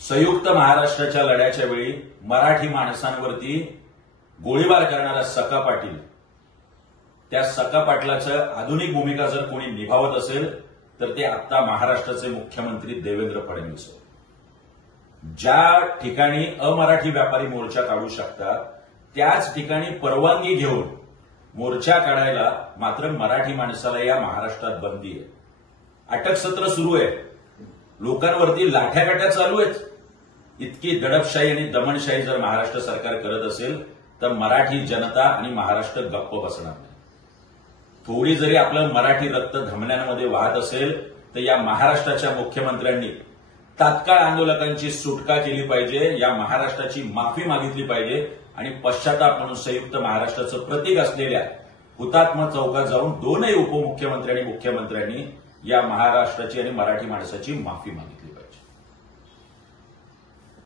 संयुक्त महाराष्ट्राच्या लढ्याच्या वेळी मराठी माणसांवरती गोळीबार करणारा सखा पाटील, त्या सखा पाटलाचं आधुनिक भूमिका जर कोणी निभावत असेल तर ते आता महाराष्ट्राचे मुख्यमंत्री देवेंद्र फडणवीस आहेत. ज्या ठिकाणी अमराठी व्यापारी मोर्चा काढू शकतात त्याच ठिकाणी परवानगी घेऊन मोर्चा काढायला मात्र मराठी माणसाला या महाराष्ट्रात बंदी आहे. अटक सत्र सुरू आहे, लोकांवरती लाठ्याकाठ्या चालू आहेत. इतकी दडपशाही आणि दमनशाही जर महाराष्ट्र सरकार करत असेल तर मराठी जनता आणि महाराष्ट्र गप्प बसणार नाही. थोडी जरी आपलं मराठी रक्त धमन्यांमध्ये वाहत असेल तर या महाराष्ट्राच्या मुख्यमंत्र्यांनी तात्काळ आंदोलकांची सुटका केली पाहिजे, या महाराष्ट्राची माफी मागितली पाहिजे आणि पश्चाताप म्हणून संयुक्त महाराष्ट्राचं प्रतीक असलेल्या हुतात्मा चौकात जाऊन दोनही उपमुख्यमंत्री आणि मुख्यमंत्र्यांनी या महाराष्ट्राची आणि मराठी माणसाची माफी मागितली.